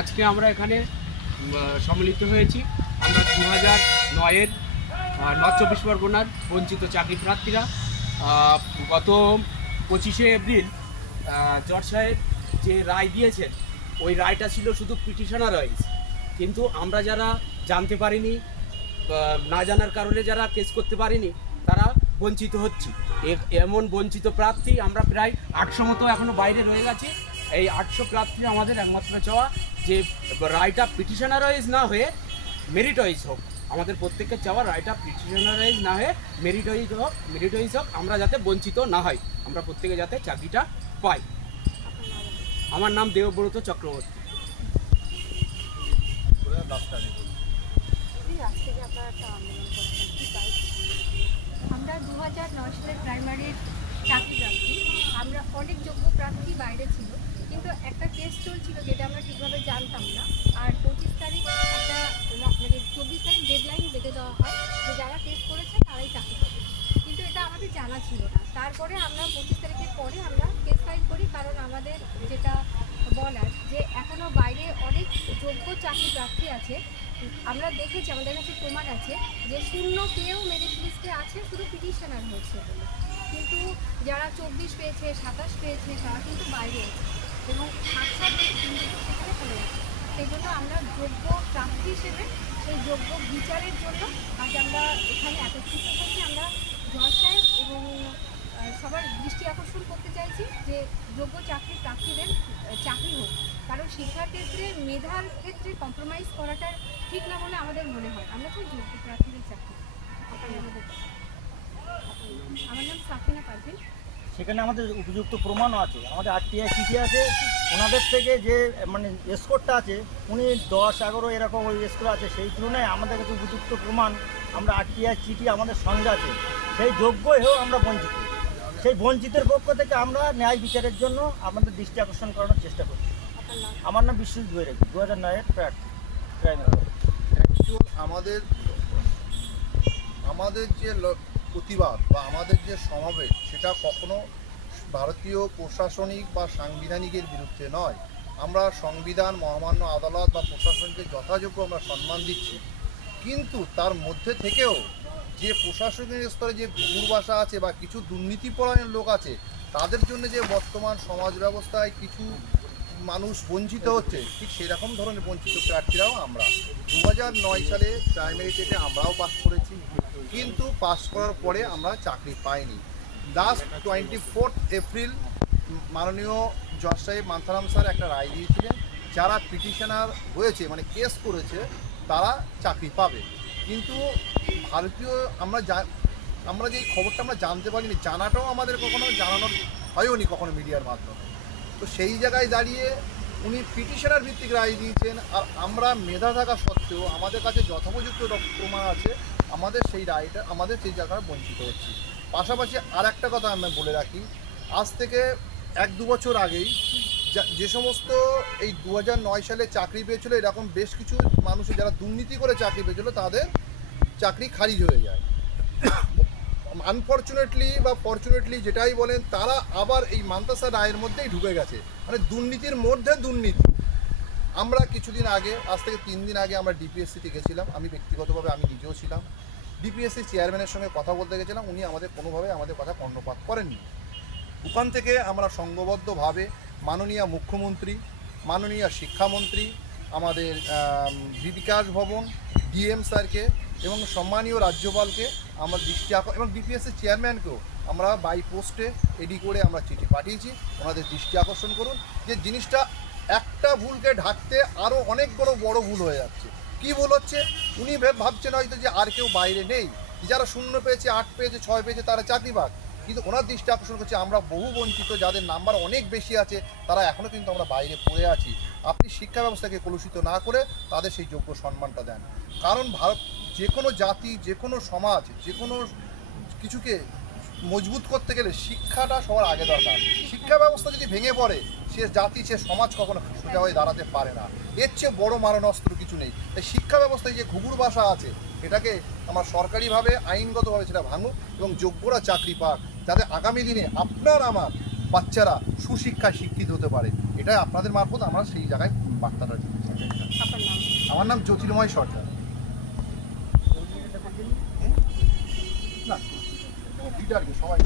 আজকে আমরা এখানে সম্মিলিত হয়েছি। আমরা 2009-এর নর্থ চব্বিশ পরগনার বঞ্চিত চাকরি প্রার্থীরা গত 25শে এপ্রিল জজ সাহেব যে রায় দিয়েছেন, ওই রায়টা ছিল শুধু পিটিশনার রাইজ, কিন্তু আমরা যারা জানতে পারিনি, না জানার কারণে যারা কেস করতে পারিনি, তারা বঞ্চিত হচ্ছি। এমন বঞ্চিত প্রার্থী আমরা প্রায় 800 মতো এখনও বাইরে রয়ে গেছি। এই 800 প্রার্থী আমাদের একমাত্র চাওয়া যে রায়টা পিটিশনারাইজ না হয়ে মেরিট ওয়াইজ হোক। আমাদের প্রত্যেকের চাওয়া রায়টা পিটিশনারাইজ না হয়ে মেরিট ওয়াইজ হোক, আমরা যাতে বঞ্চিত না হয়, আমরা প্রত্যেকে যাতে চাকরিটা পাই। আমার নাম দেবব্রত চক্রবর্তী। আমরা 2009 সালে প্রাইমারির চাকরি প্রার্থী। আমরা অনেক যোগ্য প্রার্থী বাইরে ছিল, কিন্তু একটা কেস চলছিল যেটা আমরা ঠিকভাবে জানতাম না। আর 25 তারিখ একটা মানে 24 তারিখ ডেডলাইন বেঁধে দেওয়া হয় যে যারা কেস করেছে তারাই চাকরি পাবে, কিন্তু এটা আমাদের জানা ছিল না। তারপরে আমরা 25 তারিখের পরে আমরা কেস ফাইল করি, কারণ আমাদের যেটা বলার যে এখনও বাইরে অনেক যোগ্য চাকরি প্রার্থী আছে। আমরা দেখেছি, আমাদের কাছে প্রমাণ আছে যে শূন্য কেউ মেরিট লিস্টে আছে, শুধু পিটিশনার হয়েছে বলে। কিন্তু যারা 24 পেয়েছে, 27 পেয়েছে, তারা কিন্তু বাইরে আছে এবং 7 সেখানে চলে যাচ্ছে। সেই জন্য আমরা যোগ্য প্রার্থী হিসেবে সেই যোগ্য বিচারের জন্য আজ আমরা এখানে একত্রিত হয়েছি। আমরা জজ সাহেব এবং সবার দৃষ্টি আকর্ষণ করতে চাইছি যে যোগ্য চাকরি প্রার্থীদের চাকরি হোক, কারণ শিক্ষার ক্ষেত্রে মেধার ক্ষেত্রে কম্প্রোমাইজ করাটা ঠিক না বলে আমাদের মনে হয়। আমরা চাই যোগ্য প্রার্থীদের চাকরি। আমার নাম সাফিনা পারভিন। সেখানে আমাদের উপযুক্ত প্রমাণও আছে, আমাদের আরটিআই চিঠি আছে ওনাদের থেকে, যে মানে স্কোরটা আছে উনি 10-11 এরকম ওই স্কোর আছে, সেই তুলনায় আমাদের কাছে উপযুক্ত প্রমাণ, আমরা আরটিআই চিঠি আমাদের সঙ্গে আছে, সেই যোগ্য হয়েও আমরা বঞ্চিত। সেই বঞ্চিতের পক্ষ থেকে আমরা ন্যায় বিচারের জন্য আমাদের দৃষ্টি আকর্ষণ করানোর চেষ্টা করছি। আমার নাম বিশ্বজিৎ বৈরাগী, 2009-এর প্রার্থী প্রাইমারি। আমাদের যে প্রতিবাদ বা আমাদের যে সমাবেশ, সেটা কখনো ভারতীয় প্রশাসনিক বা সাংবিধানিকের বিরুদ্ধে নয়। আমরা সংবিধান, মহামান্য আদালত বা প্রশাসনকে যথাযোগ্য আমরা সম্মান দিচ্ছি, কিন্তু তার মধ্যে থেকেও যে প্রশাসনিক স্তরে যে ঘুঘুর বাসা আছে বা কিছু দুর্নীতিপরায়ণ লোক আছে, তাদের জন্য যে বর্তমান সমাজ ব্যবস্থায় কিছু মানুষ বঞ্চিত হচ্ছে, ঠিক সেরকম ধরনের বঞ্চিত প্রার্থীরাও আমরা। 2009 সালে প্রাইমারি টেটে আমরাও পাস করেছি, কিন্তু পাস করার পরে আমরা চাকরি পাইনি। লাস্ট 24 এপ্রিল মাননীয় জজ সাহেব মান্থারাম স্যার একটা রায় দিয়েছিলেন, যারা পিটিশনার হয়েছে মানে কেস করেছে তারা চাকরি পাবে। কিন্তু ভারতীয় আমরা যে খবরটা আমরা জানতে পারিনি, জানাটাও আমাদের কখনো জানানো হয়ওনি কখনো মিডিয়ার মাধ্যমে। তো সেই জায়গায় দাঁড়িয়ে উনি পিটিশনার ভিত্তিক রায় দিয়েছেন, আর আমরা মেধা থাকা সত্ত্বেও আমাদের কাছে যথোপযুক্ত প্রমাণ আছে, আমাদের সেই রায়টা আমাদের সেই জায়গায় বঞ্চিত হচ্ছি। পাশাপাশি আর একটা কথা আমি বলে রাখি, আজ থেকে 1-2 বছর আগেই যে সমস্ত এই 2009 সালে চাকরি পেয়েছিল, এরকম বেশ কিছু মানুষ যারা দুর্নীতি করে চাকরি পেয়েছিল, তাদের চাকরি খারিজ হয়ে যায়। আনফর্চুনেটলি বা ফর্চুনেটলি যেটাই বলেন, তারা আবার এই মান্তাসা রায়ের মধ্যেই ঢুকে গেছে, মানে দুর্নীতির মধ্যে দুর্নীতি। আমরা কিছুদিন আগে, আজ থেকে 3 দিন আগে আমরা ডিপিএসসিতে গেছিলাম, আমি ব্যক্তিগতভাবে আমি নিজেও ছিলাম। ডিপিএসসি চেয়ারম্যানের সঙ্গে কথা বলতে গেছিলাম, উনি আমাদের কোনোভাবে আমাদের কথা কর্ণপাত করেননি। ওখান থেকে আমরা সংঘবদ্ধভাবে মাননীয় মুখ্যমন্ত্রী, মাননীয় শিক্ষামন্ত্রী, আমাদের বিকাশ ভবন, ডিএম স্যারকে এবং সম্মানীয় রাজ্যপালকে আমার দৃষ্টি এবং ডিপিএসসি চেয়ারম্যানকেও আমরা বাই পোস্টে এডি করে আমরা চিঠি পাঠিয়েছি। ওনাদের দৃষ্টি আকর্ষণ করুন যে জিনিসটা একটা ভুলকে ঢাকতে আরও অনেক বড় ভুল হয়ে যাচ্ছে। কী ভুল হচ্ছে? উনি ভাবছেন হয়তো যে আর কেউ বাইরে নেই, যারা 0 পেয়েছে, 8 পেয়েছে, 6 পেয়েছে, তারা চাকরি পাক, কিন্তু ওনার দৃষ্টি আকর্ষণ করছে আমরা বহু বঞ্চিত, যাদের নাম্বার অনেক বেশি আছে, তারা এখনও কিন্তু আমরা বাইরে পড়ে আছি। আপনি শিক্ষা ব্যবস্থাকে কলুষিত না করে তাদের সেই যোগ্য সম্মানটা দেন, কারণ ভারত যে কোনো জাতি, যে কোনো সমাজ, যে কোনো কিছুকে মজবুত করতে গেলে শিক্ষাটা সবার আগে দরকার। শিক্ষা ব্যবস্থা যদি ভেঙে পড়ে, সে জাতি, সে সমাজ কখনো সোজা হয়ে দাঁড়াতে পারে না। এর চেয়ে বড় মারণাস্ত্র কিছু নেই। তাই শিক্ষা ব্যবস্থায় যে ঘুঘুর বাসা আছে, এটাকে আমার সরকারিভাবে, আইনগতভাবে সেটা ভাঙুক এবং যোগ্যরা চাকরি পাক, যাতে আগামী দিনে আপনার আমার বাচ্চারা সুশিক্ষায় শিক্ষিত হতে পারে। এটাই আপনাদের মারফত আমরা সেই জায়গায় বার্তাটা দিচ্ছি। আমার নাম জ্যোতির্ময় সরকার। না, লিডারকে সবাই